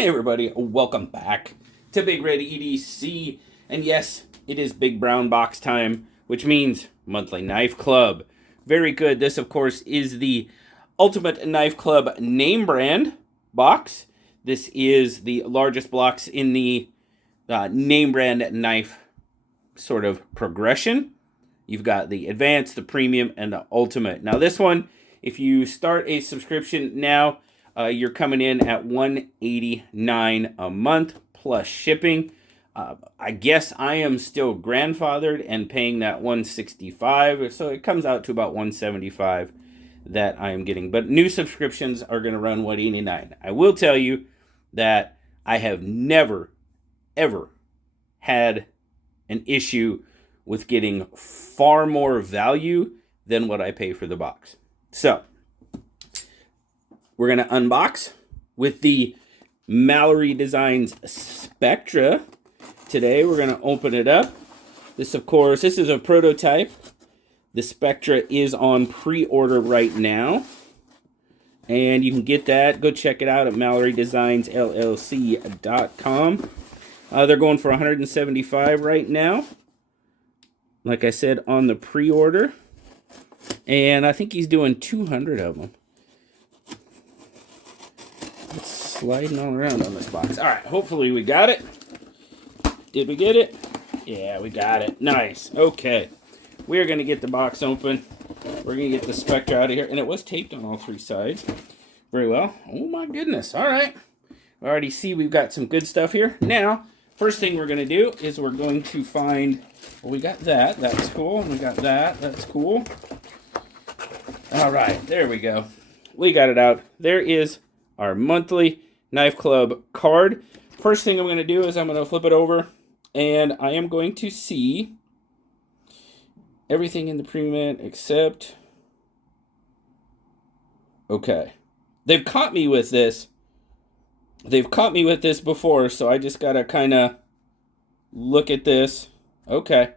Hey everybody, welcome back to BigRedEDC, and yes, it is Big Brown Box time, which means monthly knife club. Very good. This, of course, is the Ultimate Knife Club name brand box. This is the largest box in the name brand knife sort of progression. You've got the Advanced, the Premium, and the Ultimate. Now this one, if you start a subscription now, you're coming in at $189 a month plus shipping. I guess I am still grandfathered and paying that $165, so it comes out to about $175 that I am getting. But new subscriptions are going to run $189. I will tell you that I have never, ever had an issue with getting far more value than what I pay for the box. So we're going to unbox with the Mallory Designs Spectra. Today we're going to open it up. This, of course, this is a prototype. The Spectra is on pre-order right now. And you can get that. Go check it out at MalloryDesignsLLC.com. They're going for $175 right now. Like I said, on the pre-order. And I think he's doing 200 of them. It's sliding all around on this box. All right, hopefully we got it. Did we get it? Yeah, we got it. Nice. Okay. We're going to get the box open. We're going to get the Spectra out of here. And it was taped on all three sides. Very well. Oh, my goodness. All right. I already see we've got some good stuff here. Now, first thing we're going to do is we're going to find... Well, we got that. That's cool. And we got that. That's cool. All right. There we go. We got it out. There is our monthly Knife Club card. First thing I'm going to do is I'm going to flip it over. And I am going to see everything in the premium except... Okay. They've caught me with this. They've caught me with this before, so I just got to kind of look at this. Okay.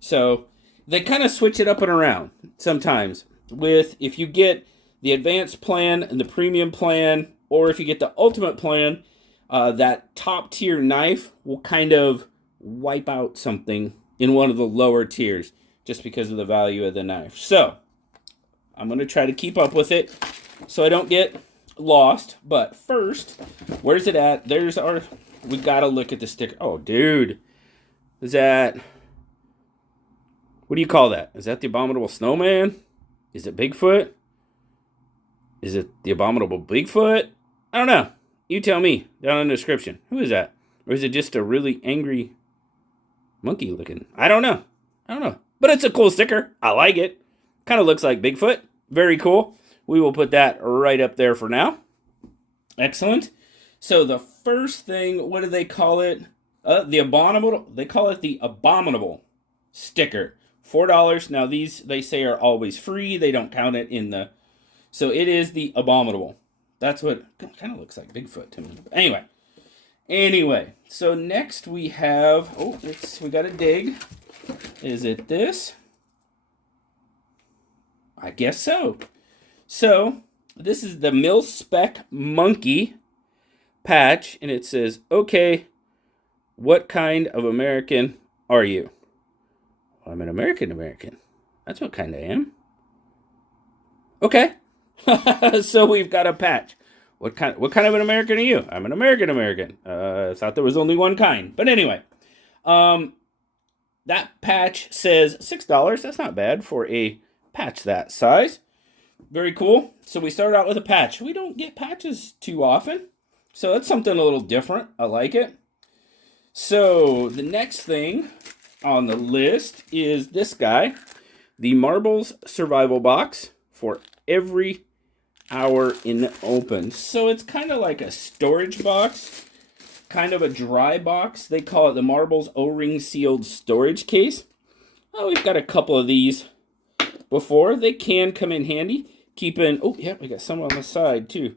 So they kind of switch it up and around sometimes. With if you get the advanced plan and the premium plan, or if you get the ultimate plan, that top tier knife will kind of wipe out something in one of the lower tiers just because of the value of the knife. So I'm going to try to keep up with it so I don't get lost. But first, where's it at? There's our... We got to look at the sticker. Oh, dude. Is that... What do you call that? Is that the Abominable Snowman? Is it Bigfoot? Is it the Abominable Bigfoot? I don't know. You tell me down in the description. Who is that? Or is it just a really angry monkey looking? I don't know. But it's a cool sticker. I like it. Kind of looks like Bigfoot. Very cool. We will put that right up there for now. Excellent. So the first thing, what do they call it? The Abominable. They call it the Abominable sticker. $4. Now these, they say, are always free. They don't count it in the... So it is the Abominable. That's what... Kind of looks like Bigfoot to me. But anyway. So next we have... Oh, we got to dig. Is it this? I guess so. So this is the Mil-Spec Monkey patch. And it says, okay, what kind of American are you? I'm an American. That's what kind I am. Okay. So we've got a patch. What kind of an American are you? I'm an American. I thought there was only one kind. But anyway. That patch says $6. That's not bad for a patch that size. Very cool. So we start out with a patch. We don't get patches too often. So that's something a little different. I like it. So the next thing on the list is this guy, the Marbles Survival Box for every hour in the open. So it's kind of like a storage box, kind of a dry box. They call it the Marbles O-ring sealed storage case. Oh, we've got a couple of these before. They can come in handy. Keeping, oh yeah, we got some on the side too.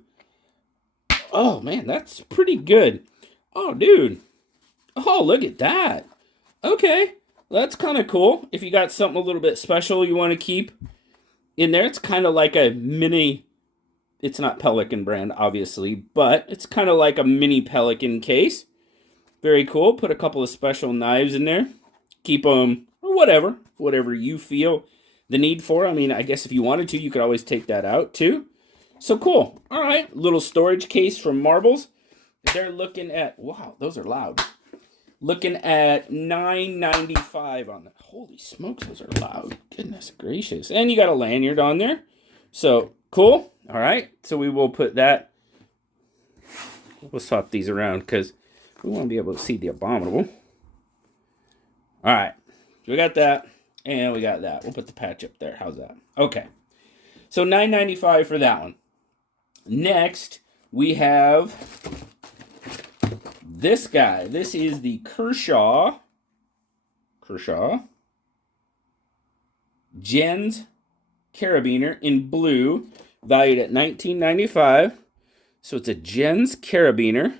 Oh man, that's pretty good. Oh dude. Oh, look at that. Okay, that's kind of cool. If you got something a little bit special you want to keep in there, it's kind of like a mini It's not Pelican brand, obviously, but it's kind of like a mini Pelican case. Very cool. Put a couple of special knives in there. Keep them, or whatever you feel the need for. I mean, I guess if you wanted to, you could always take that out too. So cool. All right, little storage case from Marbles. They're looking at, wow, those are loud. Looking at $9.95 on that. Holy smokes, those are loud. Goodness gracious. And you got a lanyard on there. So cool. All right, so we will put that. We'll swap these around because we want to be able to see the abominable. All right, so we got that, and we got that. We'll put the patch up there. How's that? Okay, so $9.95 for that one. Next, we have this guy. This is the Kershaw Gens Carabiner in blue, valued at $19.95. So it's a Gens Carabiner.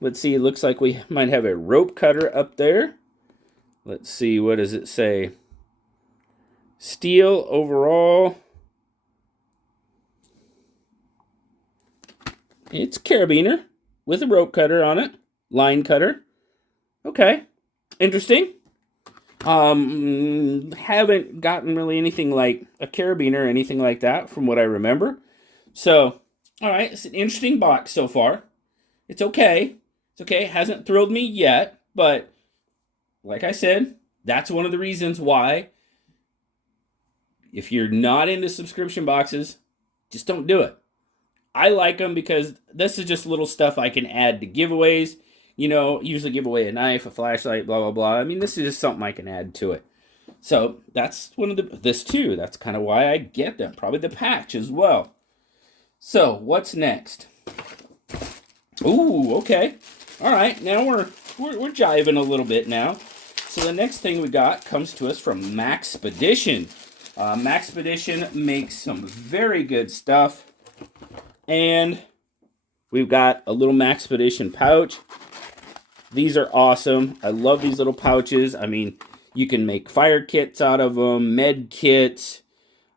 Let's see, it looks like we might have a rope cutter up there. Let's see, what does it say? Steel overall. It's carabiner with a rope cutter on it. Line cutter. Okay, interesting. Haven't gotten really anything like a carabiner or anything like that from what I remember. So, all right, it's an interesting box so far. It's okay. It's okay. It hasn't thrilled me yet, but like I said, that's one of the reasons why if you're not into subscription boxes, just don't do it. I like them because this is just little stuff I can add to giveaways. You know, usually give away a knife, a flashlight, blah, blah, blah. I mean, this is just something I can add to it. So that's one of this too. That's kind of why I get them. Probably the patch as well. So what's next? Ooh, okay. All right, now we're jiving a little bit now. So the next thing we got comes to us from MaxEdition. MaxEdition makes some very good stuff. And we've got a little MaxEdition pouch. These are awesome. I love these little pouches. I mean, you can make fire kits out of them, med kits,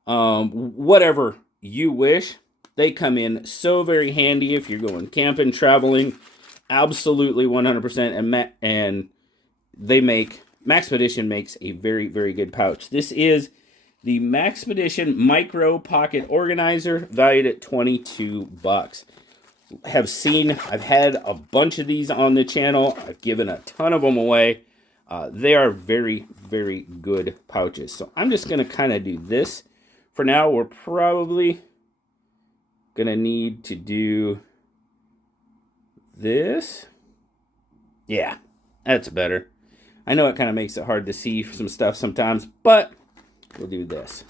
whatever you wish. They come in so very handy if you're going camping, traveling. Absolutely 100%. And they make, MaxEdition makes a very, very good pouch. This is the MaxEdition Micro Pocket Organizer, valued at $22. I've had a bunch of these on the channel. I've given a ton of them away. They are very, very good pouches. So I'm just going to kind of do this. For now, we're probably going to need to do this. Yeah, that's better. I know it kind of makes it hard to see some stuff sometimes, but we'll do this.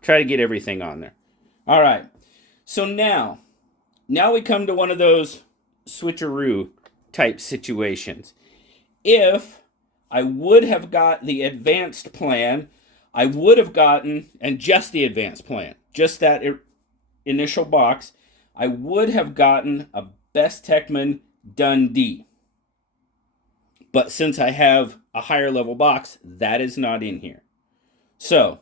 Try to get everything on there. All right. So now we come to one of those switcheroo type situations. If I would have got the advanced plan, I would have gotten, and just the advanced plan, just that initial box, I would have gotten a Best Techman Dundee. But since I have a higher level box, that is not in here. So,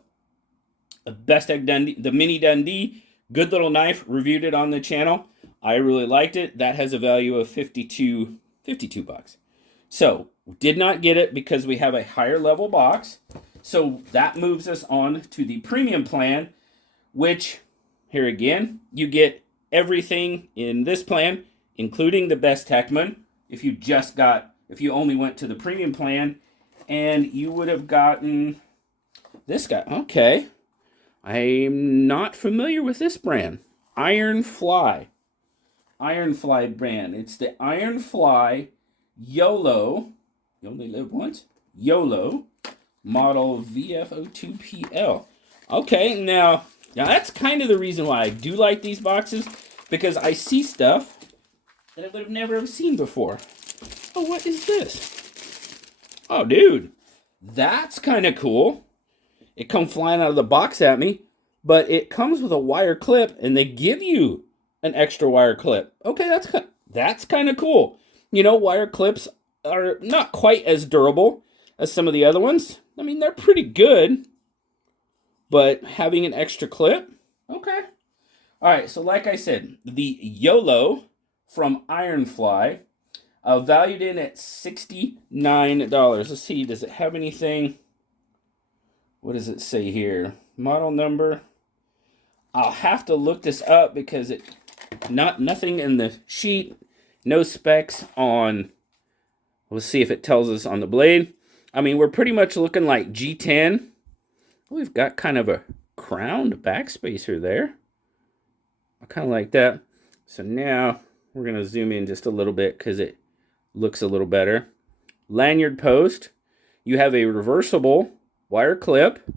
Best Tech Dundee, the Mini Dundee, good little knife, reviewed it on the channel. I really liked it. That has a value of $52. So, did not get it because we have a higher level box. So, that moves us on to the premium plan, which, here again, you get everything in this plan, including the Best Techman. If you only went to the premium plan, and you would have gotten this guy. Okay. I'm not familiar with this brand. Ironfly brand. It's the Ironfly YOLO. You only live once? YOLO model VF02PL. Okay, now that's kind of the reason why I do like these boxes, because I see stuff that I would have never seen before. Oh, what is this? Oh, dude, that's kind of cool. It come flying out of the box at me, but it comes with a wire clip, and they give you an extra wire clip. Okay, that's kind of cool. You know, wire clips are not quite as durable as some of the other ones. I mean, they're pretty good, but having an extra clip, okay. All right, so like I said, the YOLO from Ironfly, valued in at $69. Let's see, does it have anything? What does it say here? Model number. I'll have to look this up because nothing in the sheet, no specs on. Let's see if it tells us on the blade. I mean, we're pretty much looking like G10. We've got kind of a crowned backspacer there. I kind of like that. So now we're going to zoom in just a little bit because it looks a little better. Lanyard post. You have a reversible wire clip.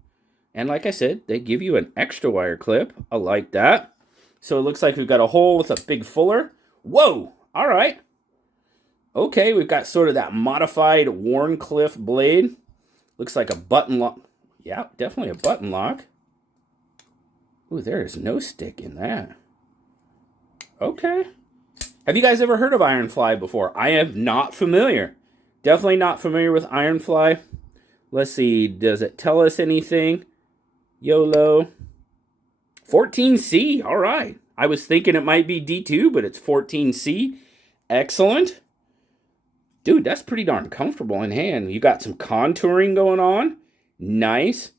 And like I said, they give you an extra wire clip. I like that. So it looks like we've got a hole with a big fuller. Whoa! All right. Okay, we've got sort of that modified Wharncliffe blade. Looks like a button lock. Yeah, definitely a button lock. Ooh, there is no stick in that. Okay. Have you guys ever heard of Ironfly before? I am not familiar. Definitely not familiar with Ironfly. Let's see, does it tell us anything? YOLO. 14C, all right. I was thinking it might be D2, but it's 14C. Excellent. Dude, that's pretty darn comfortable in hand. You got some contouring going on. Nice.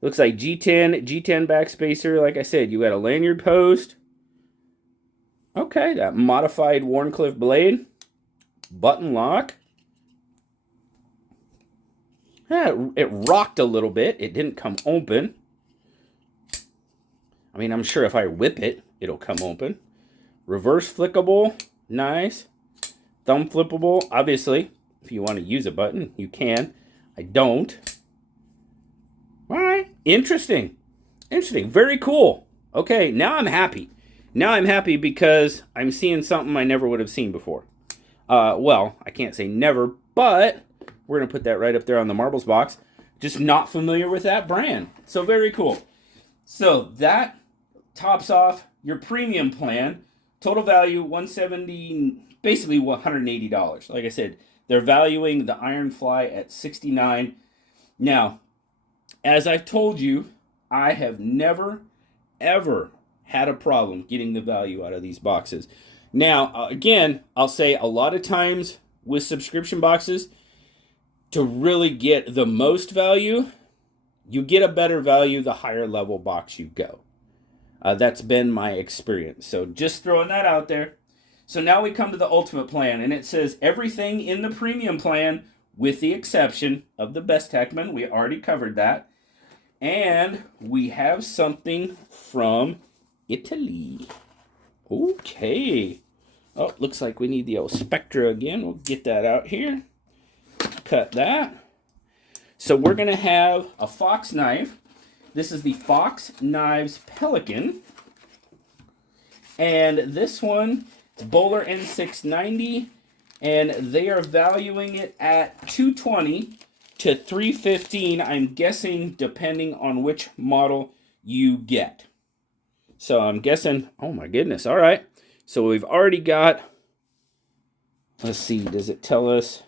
Looks like G10 backspacer. Like I said, you got a lanyard post. Okay, that modified Wharncliffe blade. Button lock. Yeah, it rocked a little bit. It didn't come open. I mean, I'm sure if I whip it, it'll come open. Reverse flickable. Nice. Thumb flippable. Obviously, if you want to use a button, you can. I don't. All right. Interesting. Interesting. Very cool. Okay, now I'm happy. Now I'm happy because I'm seeing something I never would have seen before. Well, I can't say never, but we're going to put that right up there on the marbles box. Just not familiar with that brand. So very cool. So that tops off your premium plan. Total value $170, basically $180. Like I said, they're valuing the Ironfly at $69. Now, as I've told you, I have never, ever had a problem getting the value out of these boxes. Now, again, I'll say a lot of times with subscription boxes, to really get the most value, you get a better value the higher level box you go. That's been my experience. So just throwing that out there. So now we come to the ultimate plan, and it says everything in the premium plan with the exception of the Best Heckman. We already covered that. And we have something from Italy. Okay. Oh, looks like we need the old Spectra again. We'll get that out here. Cut that. So we're going to have a Fox knife. This is the Fox Knives Pelican. And this one, it's Bowler N690. And they are valuing it at $220 to $315. I'm guessing depending on which model you get. So I'm guessing, oh my goodness, all right. So we've already got, let's see, does it tell us?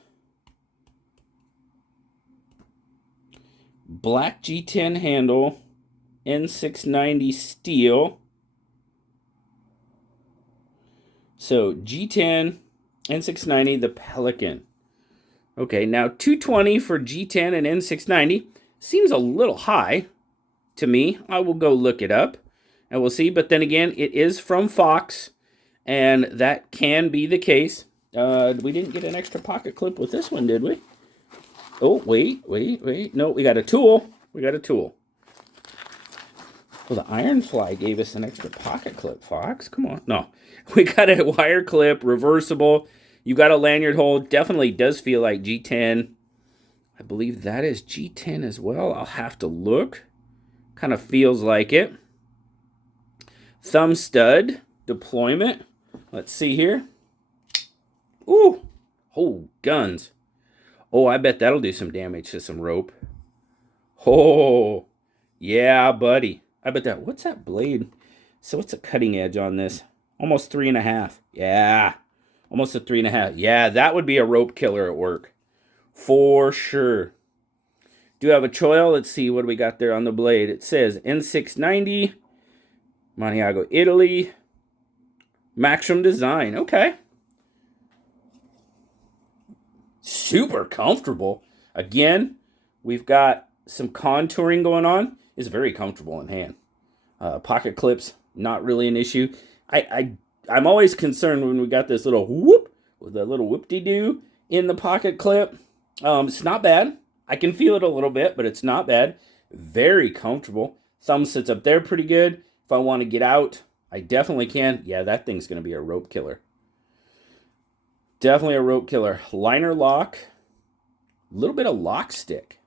Black G10 handle, N690 steel. So G10, N690, the Pelican. Okay, now $220 for G10 and N690 seems a little high to me. I will go look it up and we'll see. But then again, it is from Fox, and that can be the case. We didn't get an extra pocket clip with this one, did we? Oh, wait. No, we got a tool. Well, the Ironfly gave us an extra pocket clip, Fox. Come on. No, we got a wire clip, reversible. You got a lanyard hole. Definitely does feel like G10. I believe that is G10 as well. I'll have to look. Kind of feels like it. Thumb stud deployment. Let's see here. Ooh. Oh, guns. Oh, I bet that'll do some damage to some rope. Oh, yeah, buddy. I bet that. What's that blade? So what's the cutting edge on this? Almost 3.5. Yeah. Almost a 3.5. Yeah, that would be a rope killer at work. For sure. Do you have a choil? Let's see what we got there on the blade. It says N690. Maniago, Italy. Maxim Design. Okay. Super comfortable. Again, we've got some contouring going on. It's very comfortable in hand. Pocket clips, not really an issue. I'm always concerned when we got this little whoop, with a little whoop-de-doo in the pocket clip. It's not bad. I can feel it a little bit, but it's not bad. Very comfortable. Thumb sits up there pretty good. If I want to get out, I definitely can. Yeah, that thing's going to be a rope killer. Definitely a rope killer. Liner lock. A little bit of lock stick.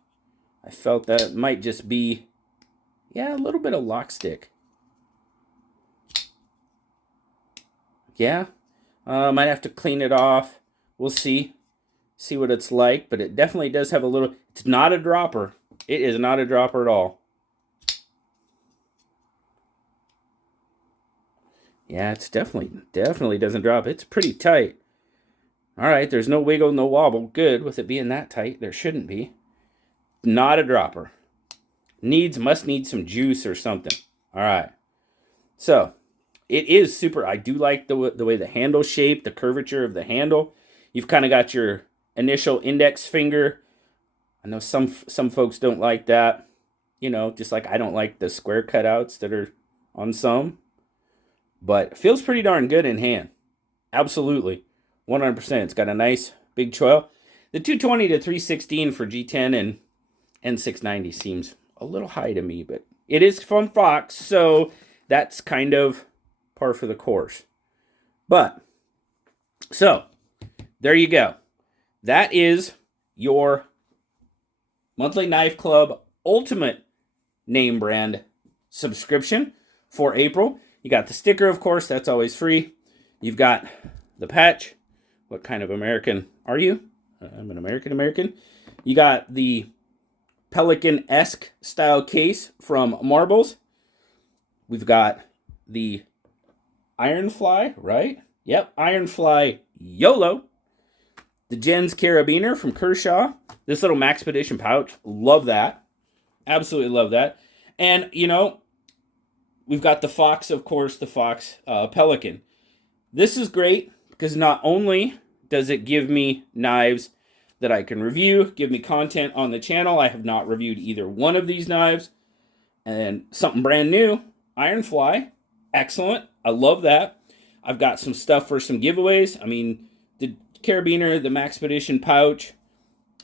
I felt that might just be, yeah, a little bit of lock stick. Yeah. Might have to clean it off. We'll see. See what it's like. But it definitely does have a little, it's not a dropper. It is not a dropper at all. Yeah, it's definitely doesn't drop. It's pretty tight. All right, there's no wiggle, no wobble. Good, with it being that tight, there shouldn't be. Not a dropper. Must need some juice or something. All right. So, it is super. I do like the way the handle shape, the curvature of the handle. You've kind of got your initial index finger. I know some folks don't like that. You know, just like I don't like the square cutouts that are on some. But it feels pretty darn good in hand. Absolutely. 100%. It's got a nice big choil. The 220 to 316 for G10 and 690 seems a little high to me, but it is from Fox, so that's kind of par for the course. But, so, there you go. That is your Monthly Knife Club Ultimate Name Brand subscription for April. You got the sticker, of course, that's always free. You've got the patch. What kind of American are you? I'm an American. You got the Pelican-esque style case from Marbles. We've got the Ironfly, right? Yep, Ironfly YOLO. The Jens Carabiner from Kershaw. This little MaxEdition pouch. Love that. Absolutely love that. And, you know, we've got the Fox, of course, the Fox Pelican. This is great because not only does it give me knives that I can review, give me content on the channel. I have not reviewed either one of these knives. And something brand new, Ironfly. Excellent. I love that. I've got some stuff for some giveaways. I mean, the carabiner, the MaxEdition pouch,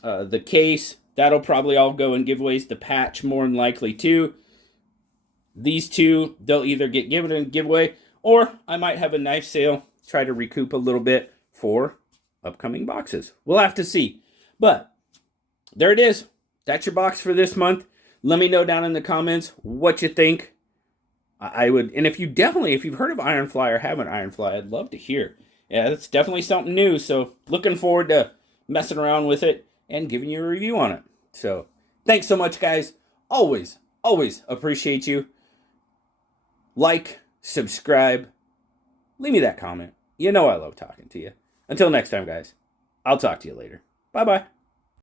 the case, that'll probably all go in giveaways. The patch, more than likely, too. These two, they'll either get given in giveaway, or I might have a knife sale, try to recoup a little bit for upcoming boxes. We'll have to see. But there it is. That's your box for this month. Let me know down in the comments what you think. I would, and if you've heard of Ironfly or have an Ironfly, I'd love to hear. Yeah, it's definitely something new. So looking forward to messing around with it and giving you a review on it. So thanks so much, guys. Always appreciate you. Like, subscribe, leave me that comment. You know I love talking to you. Until next time, guys, I'll talk to you later. Bye-bye.